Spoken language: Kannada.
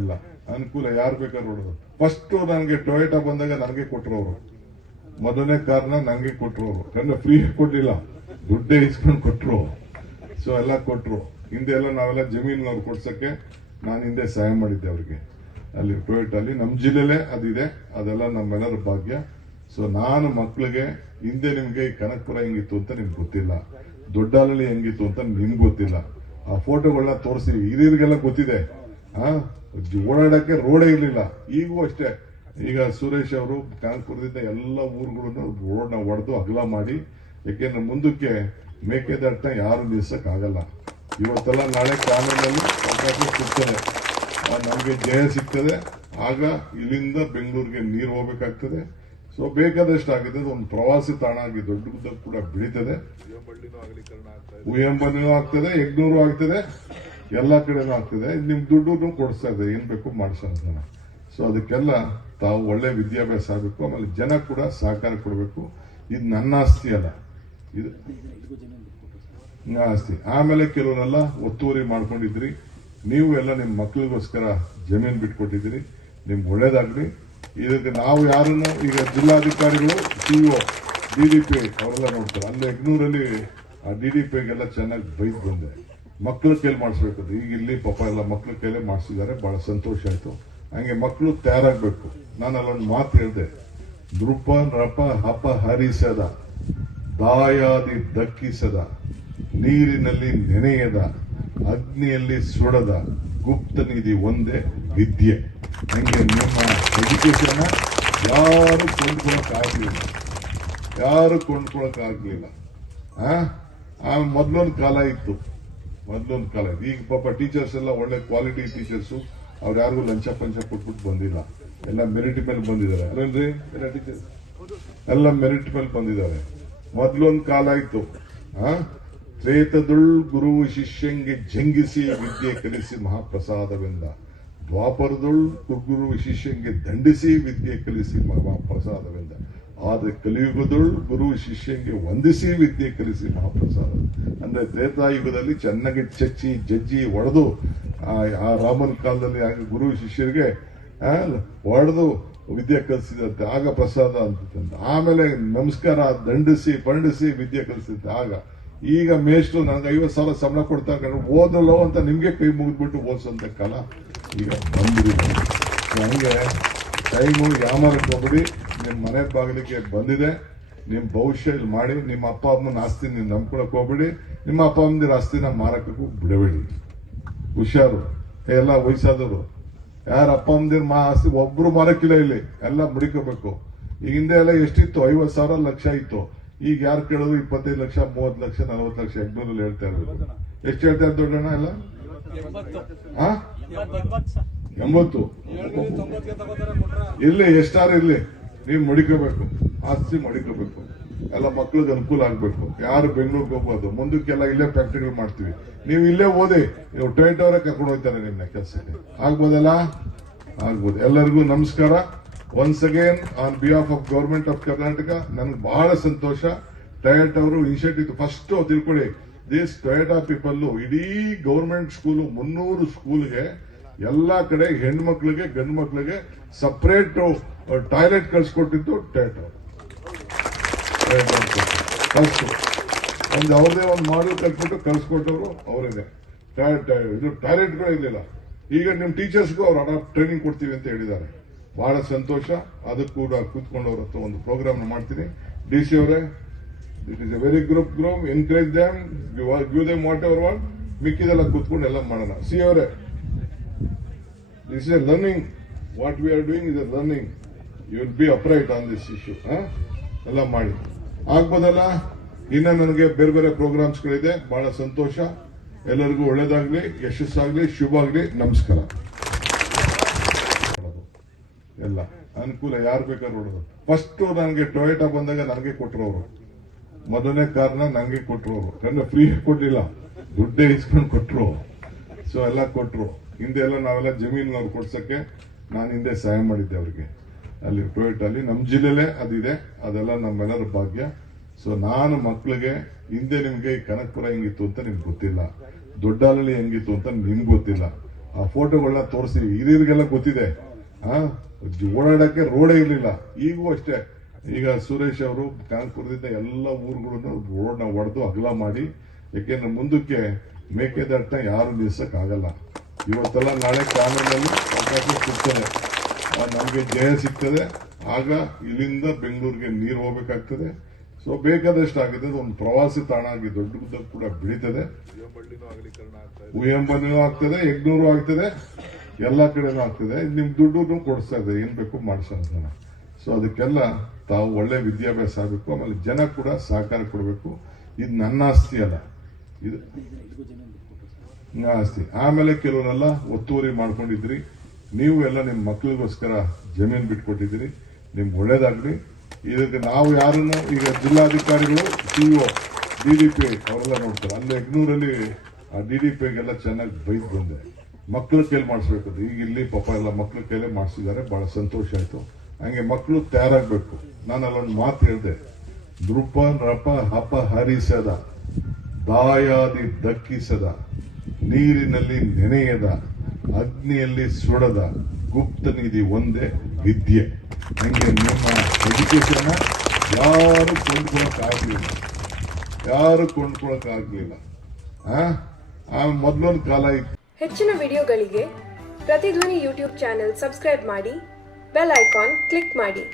ಎಲ್ಲ ಅನುಕೂಲ ಯಾರು ಬೇಕಾದ್ರೂ ನೋಡೋದು. ಫಸ್ಟ್ ನನಗೆ ಟೊಯೋಟಾ ಬಂದಾಗ ನನಗೆ ಕೊಟ್ಟರು ಅವರು, ಮೊದಲನೇ ಕಾರ್ನ ನನಗೆ ಕೊಟ್ಟರು ಅವರು. ಯಾಕಂದ್ರೆ ಫ್ರೀ ಕೊಟ್ಟಿಲ್ಲ, ದುಡ್ಡೇ ಇಸ್ಕೊಂಡು ಕೊಟ್ಟರು. ಸೊ ಎಲ್ಲ ಕೊಟ್ಟರು. ಹಿಂದೆ ಎಲ್ಲ ನಾವೆಲ್ಲ ಜಮೀನವ್ರು ಕೊಡ್ಸಕ್ಕೆ ನಾನು ಹಿಂದೆ ಸಹಾಯ ಮಾಡಿದ್ದೆ ಅವ್ರಿಗೆ. ಅಲ್ಲಿ ಟೊಯೋಟಾ ಅಲ್ಲಿ ನಮ್ಮ ಜಿಲ್ಲೆಲೇ ಅದಿದೆ, ಅದೆಲ್ಲ ನಮ್ಮೆಲ್ಲರ ಭಾಗ್ಯ. ಸೊ ನಾನು ಮಕ್ಕಳಿಗೆ ಹಿಂದೆ ನಿಮ್ಗೆ ಈ ಕನಕಪುರ ಹೆಂಗಿತ್ತು ಅಂತ ನಿಮ್ಗೆ ಗೊತ್ತಿಲ್ಲ, ದೊಡ್ಡಾಲಲ್ಲಿ ಹೆಂಗಿತ್ತು ಅಂತ ನಿಮ್ಗೆ ಗೊತ್ತಿಲ್ಲ. ಆ ಫೋಟೋಗಳನ್ನ ತೋರಿಸಿ ಹಿರಿಯರಿಗೆಲ್ಲ ಗೊತ್ತಿದೆ. ಓಡಾಡಕ್ಕೆ ರೋಡೇ ಇರಲಿಲ್ಲ. ಈಗೂ ಅಷ್ಟೇ. ಈಗ ಸುರೇಶ್ ಅವರು ಕನಕಪುರದಿಂದ ಎಲ್ಲ ಊರುಗಳನ್ನು ರೋಡ್ನ ಒಡೆದು ಅಗಲ ಮಾಡಿ, ಯಾಕೆಂದ್ರೆ ಮುಂದಕ್ಕೆ ಮೇಕೆದಾಟನ ಯಾರು ನಿಲ್ಸಕ್ ಆಗಲ್ಲ. ಇವತ್ತೆಲ್ಲ ನಾಳೆ ಕಾನೂನಲ್ಲಿ ಅವಕಾಶ ಸಿಗ್ತದೆ, ನಮಗೆ ಜಯ ಸಿಗ್ತದೆ. ಆಗ ಇಲ್ಲಿಂದ ಬೆಂಗಳೂರಿಗೆ ನೀರು ಹೋಗ್ಬೇಕಾಗ್ತದೆ. ಸೊ ಬೇಕಾದಷ್ಟು ಆಗಿದೆ. ಒಂದು ಪ್ರವಾಸಿ ತಾಣ ಆಗಿ ದೊಡ್ಡ ಕೂಡ ಬೆಳೀತದೆ. ಉಯಂಬನಿನೂ ಆಗ್ತದೆ, ಯಗ್ನೂರು ಆಗ್ತದೆ, ಎಲ್ಲಾ ಕಡೆನೂ ಆಗ್ತದೆ. ನಿಮ್ ದುಡ್ಡು ಕೊಡಿಸ್ತಾ ಇದೆ, ಏನ್ ಬೇಕು ಮಾಡಿಸೋಣ. ಸೊ ಅದಕ್ಕೆಲ್ಲ ತಾವು ಒಳ್ಳೆ ವಿದ್ಯಾಭ್ಯಾಸ ಆಗಬೇಕು. ಆಮೇಲೆ ಜನ ಕೂಡ ಸಹಕಾರ ಕೊಡಬೇಕು. ಇದು ನನ್ನ ಆಸ್ತಿ ಅಲ್ಲ, ಇದು ಆಸ್ತಿ. ಆಮೇಲೆ ಕೆಲವರೆಲ್ಲ ಒತ್ತುವರಿ ಮಾಡ್ಕೊಂಡಿದ್ರಿ, ನೀವು ಎಲ್ಲ ನಿಮ್ಮ ಮಕ್ಕಳಿಗೋಸ್ಕರ ಜಮೀನು ಬಿಟ್ಕೊಟ್ಟಿದ್ದೀರಿ. ನಿಮ್ಗೆ ಒಳ್ಳೇದಾಗ್ಲಿ. ಇದಕ್ಕೆ ನಾವು ಯಾರನ್ನು ಈಗ ಜಿಲ್ಲಾಧಿಕಾರಿಗಳು, ಸಿಇಒ, ಡಿಡಿಪಿ ಅವರೆಲ್ಲ ನೋಡ್ತಾರೆ. ಅಲ್ಲಿ ಯಗ್ನೂರಲ್ಲಿ ಆ ಡಿಡಿಪಿಗೆಲ್ಲ ಚೆನ್ನಾಗಿ ಬೈದ್ ಬಂದೆ. ಮಕ್ಕಳ ಕೈಲಿ ಮಾಡಿಸ್ಬೇಕು. ಈಗ ಇಲ್ಲಿ ಪಾಪ ಎಲ್ಲ ಮಕ್ಕಳ ಕೈಲೇ ಮಾಡಿಸಿದ್ದಾರೆ, ಬಹಳ ಸಂತೋಷ ಆಯ್ತು. ಹಂಗೆ ಮಕ್ಕಳು ತಯಾರಾಗಬೇಕು. ನಾನು ಅಲ್ಲೊಂದು ಮಾತು ಹೇಳಿದೆ, ನೃಪ ನೃಪ ಹಪ ಹರಿಸದ, ದಾಯಾದಿ ದಕ್ಕಿಸದ, ನೀರಿನಲ್ಲಿ ನೆನೆಯದ, ಅಗ್ನಿಯಲ್ಲಿ ಸುಡದ ಗುಪ್ತ ನಿಧಿ ಒಂದೇ ವಿದ್ಯೆ. ಹಂಗೆ ನಿಮ್ಮ ಎಜುಕೇಶನ್ ಯಾರು ಕೊಂಡ್ಕೊಳಕ್ಕಾಗಲಿಲ್ಲ, ಯಾರು ಕೊಂಡ್ಕೊಳಕ್ಕಾಗಲಿಲ್ಲ. ಮೊದಲೊಂದು ಕಾಲ ಇತ್ತು. ಈಗ ಪಾಪ ಟೀಚರ್ಸ್ ಎಲ್ಲ ಒಳ್ಳೆ ಕ್ವಾಲಿಟಿ ಟೀಚರ್ಸು, ಅವ್ರು ಯಾರಿಗೂ ಲಂಚ ಪಂಚ ಕೊಟ್ಬಿಟ್ಟು ಬಂದಿಲ್ಲ. ಎಲ್ಲ ಮೆರಿಟ್ ಮೇಲೆ ಬಂದಿದ್ದಾರೆ. ಅಲ್ಲೇನ್ರಿ ಎಲ್ಲ ಟೀಚರ್ಸ್ ಎಲ್ಲ ಮೆರಿಟ್ ಮೇಲೆ ಬಂದಿದ್ದಾರೆ. ಮೊದಲೊಂದು ಕಾಲ ಇತ್ತು. ತ್ರೇತದುಳ್ ಗುರು ಶಿಷ್ಯಂಗೆ ಜಂಗಿಸಿ ವಿದ್ಯೆ ಕಲಿಸಿ ಮಹಾಪ್ರಸಾದವೆಂದ, ದ್ವಾಪರದುಳ್ ಗುರು ಶಿಷ್ಯಂಗೆ ದಂಡಿಸಿ ವಿದ್ಯೆ ಕಲಿಸಿ ಮಹಾಪ್ರಸಾದವೆಂದ, ಆದ್ರೆ ಕಲಿಯುಗದೊಳ್ ಗುರು ಶಿಷ್ಯಂಗೆ ವಂದಿಸಿ ವಿದ್ಯೆ ಕಲಿಸಿ ಮಹಾಪ್ರಸಾದ. ಅಂದ್ರೆ ತ್ರೇತಾಯುಗದಲ್ಲಿ ಚೆನ್ನಾಗಿ ಚಚ್ಚಿ ಜಜ್ಜಿ ಒಡೆದು, ಆ ರಾಮನ ಕಾಲದಲ್ಲಿ ಗುರು ಶಿಷ್ಯರಿಗೆ ಒಡೆದು ವಿದ್ಯೆ ಕಲಿಸಿದಂತೆ, ಆಗ ಪ್ರಸಾದ ಅಂತ. ಆಮೇಲೆ ನಮಸ್ಕಾರ ದಂಡಿಸಿ ಪಂಡಿಸಿ ವಿದ್ಯೆ ಕಲಿಸಿದಂತೆ ಆಗ. ಈಗ ಮೇಷ್ಟ್ರು ನನಗೆ 50,000 ಸಂಬಳ ಕೊಡ್ತಾರೆ, ಓದಲ್ಲೋ ಅಂತ ನಿಮ್ಗೆ ಕೈ ಮುಗಿದ್ಬಿಟ್ಟು ಓದಿಸೋಂತ ಕಾಲ ಈಗ ಬಂದಿದೆ. ಹಂಗೆ ಟೈಮು ಯಾಮಾರಕ್ಕೆ ಹೋಗ್ಬಿಡಿ. ನಿಮ್ಮ ಮನೆ ಬಾಗಿಲಿಗೆ ಬಂದಿದೆ. ನಿಮ್ಮ ಭವಿಷ್ಯ ಇಲ್ಲಿ ಮಾಡಿ. ನಿಮ್ಮ ಅಪ್ಪ ಅಮ್ಮನ ಆಸ್ತಿ ನೀವು ನಂಬ್ಕೊಳಕ್ ಹೋಗ್ಬಿಡಿ. ನಿಮ್ಮ ಅಪ್ಪ ಅಮ್ಮನ ಆಸ್ತಿನ ಮಾರಕ್ಕೂ ಬಿಡಬೇಡಿ. ಹುಷಾರು. ಎಲ್ಲ ವಯಸ್ಸಾದವರು ಯಾರ ಅಪ್ಪ ಅಮ್ಮದಿರ ಆಸ್ತಿ ಒಬ್ರು ಮಾರಕ್ಕಿಲ್ಲ ಇಲ್ಲಿ, ಎಲ್ಲ ಮುಡಿಕೋಬೇಕು. ಈಗ ಹಿಂದೆ ಎಲ್ಲ ಎಷ್ಟಿತ್ತು? 50,000 ಲಕ್ಷ ಇತ್ತು. ಈಗ ಯಾರು ಕೇಳೋದು 25 ಲಕ್ಷ 30 ಲಕ್ಷ 40 ಲಕ್ಷ ಯಗ್ನೂರಲ್ಲಿ ಹೇಳ್ತಾ ಇರ್ಬೇಕು. ಎಷ್ಟು ಹೇಳ್ತಾ ಇದ್ದಾರೆ ದೊಡ್ಡಣ್ಣ? ಎಲ್ಲ 80 ಇಲ್ಲಿ ಎಷ್ಟಾರು ಇರ್ಲಿ, ನೀವು ಮಡಿಕೋಬೇಕು, ಆಸ್ತಿ ಮಡಿಕೋಬೇಕು. ಎಲ್ಲ ಮಕ್ಳಿಗೆ ಅನುಕೂಲ ಆಗ್ಬೇಕು. ಯಾರು ಬೆಂಗಳೂರಿಗೆ ಹೋಗ್ಬೋದು, ಮುಂದಕ್ಕೆಲ್ಲ ಇಲ್ಲೇ ಫ್ಯಾಕ್ಟರಿಗಳು ಮಾಡ್ತೀವಿ. ನೀವು ಇಲ್ಲೇ ಓದಿ, ನೀವು ಟೊಯೋಟಾ ಅವರೇ ಕರ್ಕೊಂಡು ಹೋಗ್ತಾರೆ ನಿಮ್ನ ಕೆಲಸಕ್ಕೆ. ಆಗ್ಬೋದಲ್ಲ? ಆಗ್ಬೋದು. ಎಲ್ಲರಿಗೂ ನಮಸ್ಕಾರ. Once again on behalf of government of Karnataka ನನಗೆ ಬಹಳ ಸಂತೋಷ. ಟೊಯೋಟಾ ಅವರು ಇನಿಷಿಯೇಟಿವ್ ಫಸ್ಟ್ ತಿಳ್ಕೊಳ್ಳಿ. ದಿಸ್ ಟೊಯೋಟಾ ಪೀಪಲ್ ಇಡೀ ಗವರ್ಮೆಂಟ್ ಸ್ಕೂಲು 300 ಸ್ಕೂಲ್ಗೆ ಎಲ್ಲಾ ಕಡೆ ಹೆಣ್ಮಕ್ಳಿಗೆ ಗಂಡು ಮಕ್ಳಿಗೆ ಸಪರೇಟ್ ಟಾಯ್ಲೆಟ್ ಕಳ್ಸಿಕೊಟ್ಟಿದ್ದು ಟೊಯೋಟಾ. ಫಸ್ಟ್ ಒಂದು ಅವ್ರದೇ ಒಂದು ಮಾಡಲ್ ಕಲ್ತ್ಬಿಟ್ಟು ಕಳ್ಸಿಕೊಟ್ಟವರು ಅವರೇನೆ. ಇದು ಟಾಯ್ಲೆಟ್ಗಳು ಇರಲಿಲ್ಲ. ಈಗ ನಿಮ್ಮ ಟೀಚರ್ಸ್ಗೂ ಅವ್ರು ಟ್ರೈನಿಂಗ್ ಕೊಡ್ತೀವಿ ಅಂತ ಹೇಳಿದ್ದಾರೆ. ಬಹಳ ಸಂತೋಷ. ಅದಕ್ಕೂ ಕೂಡ ಕೂತ್ಕೊಂಡವ್ರ ಹತ್ರ ಒಂದು ಪ್ರೋಗ್ರಾಮ್ ಮಾಡ್ತೀನಿ. DC ಅವರೇ, it is a very group encourage them, give them whatever what. ಮಿಕ್ಕಿದೆಲ್ಲ ಕೂತ್ಕೊಂಡು ಎಲ್ಲ ಮಾಡೋಣ. ಸಿ ಅವರೇ, this is a learning. What we are doing is a learning. You will be upright on this issue. ಎಲ್ಲ ಮಾಡಿ ಆಗ್ಬೋದಲ್ಲ? ಇನ್ನ ನನಗೆ ಬೇರೆ ಬೇರೆ ಪ್ರೋಗ್ರಾಮ್ಸ್ಗಳಿದೆ. ಬಹಳ ಸಂತೋಷ. ಎಲ್ಲರಿಗೂ ಒಳ್ಳೇದಾಗ್ಲಿ, ಯಶಸ್ಸಾಗ್ಲಿ, ಶುಭ ಆಗ್ಲಿ. ನಮಸ್ಕಾರ. ಎಲ್ಲ ಅನುಕೂಲ ಯಾರು ಬೇಕಾದ್ರೂ ನೋಡೋದು. ಫಸ್ಟ್ ನನಗೆ ಟೊಯೋಟಾ ಬಂದಾಗ ನನಗೆ ಕೊಟ್ಟರು ಅವರು, ಮೊದಲನೇ ಕಾರ್ನ ನನಗೆ ಕೊಟ್ಟರು ಅವರು. ಯಾಕಂದ್ರೆ ಫ್ರೀ ಕೊಟ್ಟಿಲ್ಲ, ದುಡ್ಡೇ ಇಸ್ಕೊಂಡು ಕೊಟ್ಟರು. ಸೊ ಎಲ್ಲ ಕೊಟ್ಟರು. ಹಿಂದೆ ಎಲ್ಲ ನಾವೆಲ್ಲ ಜಮೀನವ್ರು ಕೊಡ್ಸಕ್ಕೆ ನಾನು ಹಿಂದೆ ಸಹಾಯ ಮಾಡಿದ್ದೆ ಅವ್ರಿಗೆ. ಅಲ್ಲಿ ಟೊಯೋಟಾ ಅಲ್ಲಿ ನಮ್ಮ ಜಿಲ್ಲೆಲೇ ಅದಿದೆ, ಅದೆಲ್ಲ ನಮ್ಮೆಲ್ಲರ ಭಾಗ್ಯ. ಸೊ ನಾನು ಮಕ್ಕಳಿಗೆ ಹಿಂದೆ ನಿಮ್ಗೆ ಈ ಕನಕಪುರ ಹೆಂಗಿತ್ತು ಅಂತ ನಿಮ್ಗೆ ಗೊತ್ತಿಲ್ಲ, ದೊಡ್ಡಾಲಲ್ಲಿ ಹೆಂಗಿತ್ತು ಅಂತ ನಿಮ್ಗೆ ಗೊತ್ತಿಲ್ಲ. ಆ ಫೋಟೋಗಳನ್ನ ತೋರಿಸ್ತೀವಿ. ಹಿರಿಯರಿಗೆಲ್ಲ ಗೊತ್ತಿದೆ. ಓಡಾಡಕ್ಕೆ ರೋಡೇ ಇರಲಿಲ್ಲ. ಈಗೂ ಅಷ್ಟೇ. ಈಗ ಸುರೇಶ್ ಅವರು ಕಾನ್ಪುರದಿಂದ ಎಲ್ಲ ಊರುಗಳನ್ನು ರೋಡ್ನ ಹೊಡೆದು ಅಗಲ ಮಾಡಿ, ಯಾಕೆಂದ್ರೆ ಮುಂದಕ್ಕೆ ಮೇಕೆದಾಟನ ಯಾರು ನಿಲ್ಸಕ್ಕಾಗಲ್ಲ. ಇವತ್ತೆಲ್ಲ ನಾಳೆ ಕಾನೂನಲ್ಲಿ ಅವಕಾಶ ಸಿಗ್ತದೆ, ನಮಗೆ ಜಯ ಸಿಗ್ತದೆ. ಆಗ ಇಲ್ಲಿಂದ ಬೆಂಗಳೂರಿಗೆ ನೀರು ಹೋಗ್ಬೇಕಾಗ್ತದೆ. ಸೊ ಬೇಕಾದಷ್ಟು ಆಗಿದೆ. ಒಂದು ಪ್ರವಾಸಿ ತಾಣ ಆಗಿ ದೊಡ್ಡ ಕೂಡ ಬೆಳೀತದೆ. ಉಯಂಬನಿನೂ ಆಗ್ತದೆ, ಯಗ್ನೂರು ಆಗ್ತದೆ, ಎಲ್ಲ ಕಡೆನೂ ಆಗ್ತದೆ. ನಿಮ್ ದುಡ್ಡು ಕೊಡಿಸ್ತಾ ಇದೆ, ಏನ್ ಬೇಕು ಮಾಡಿಸೋಣ. ಸೊ ಅದಕ್ಕೆಲ್ಲ ತಾವು ಒಳ್ಳೆ ವಿದ್ಯಾಭ್ಯಾಸ ಆಗಬೇಕು. ಆಮೇಲೆ ಜನ ಕೂಡ ಸಹಕಾರ ಕೊಡಬೇಕು. ಇದು ನನ್ನ ಆಸ್ತಿ ಅಲ್ಲ, ಇದು ಆಸ್ತಿ. ಆಮೇಲೆ ಕೆಲವರೆಲ್ಲ ಒತ್ತುವರಿ ಮಾಡ್ಕೊಂಡಿದ್ರಿ. ನೀವು ಎಲ್ಲ ನಿಮ್ಮ ಮಕ್ಕಳಿಗೋಸ್ಕರ ಜಮೀನು ಬಿಟ್ಕೊಟ್ಟಿದ್ದೀರಿ. ನಿಮ್ಗೆ ಒಳ್ಳೇದಾಗ್ಲಿ. ಇದಕ್ಕೆ ನಾವು ಯಾರನ್ನು ಈಗ ಜಿಲ್ಲಾಧಿಕಾರಿಗಳು, ಸಿಇಒ, ಡಿಡಿಪಿ ಅವರೆಲ್ಲ ನೋಡ್ತಾರೆ. ಅಲ್ಲಿ ಯಗ್ನೂರಲ್ಲಿ ಆ ಡಿಡಿಪಿಗೆಲ್ಲ ಚೆನ್ನಾಗಿ ಬೈದ್ ಬಂದೆ. ಮಕ್ಕಳ ಕೈಲಿ ಮಾಡಿಸ್ಬೇಕು. ಈಗ ಇಲ್ಲಿ ಪಾಪ ಎಲ್ಲ ಮಕ್ಕಳ ಕೈಲೇ ಮಾಡಿಸಿದ್ದಾರೆ. ಬಹಳ ಸಂತೋಷ ಆಯ್ತು. ಹಂಗೆ ಮಕ್ಕಳು ತಯಾರಾಗಬೇಕು. ನಾನು ಅಲ್ಲೊಂದು ಮಾತು ಹೇಳಿದೆ, ನೃಪ ನೃಪ ಹಪ ಹರಿಸದ, ದಾಯಾದಿ ದಕ್ಕಿಸದ, ನೀರಿನಲ್ಲಿ ನೆನೆಯದ, ಅಗ್ನಿಯಲ್ಲಿ ಸುಡದ ಗುಪ್ತ ನಿಧಿ ಒಂದೇ ವಿದ್ಯೆ. ಹಂಗೆ ನಿಮ್ಮ ಎಜುಕೇಶನ್ ಯಾರು ಕೊಂಡ್ಕೊಳಕ್ಕಾಗ್ಲಿಲ್ಲ. ಮೊದಲೊಂದು ಕಾಲ ಇತ್ತು. ಹೆಚ್ಚಿನ ವಿಡಿಯೋಗಳಿಗೆ ಪ್ರತಿಧ್ವನಿ ಯೂಟ್ಯೂಬ್ ಚಾನೆಲ್ ಸಬ್ಸ್ಕ್ರೈಬ್ ಮಾಡಿ, ಬೆಲ್ ಐಕಾನ್ ಕ್ಲಿಕ್ ಮಾಡಿ.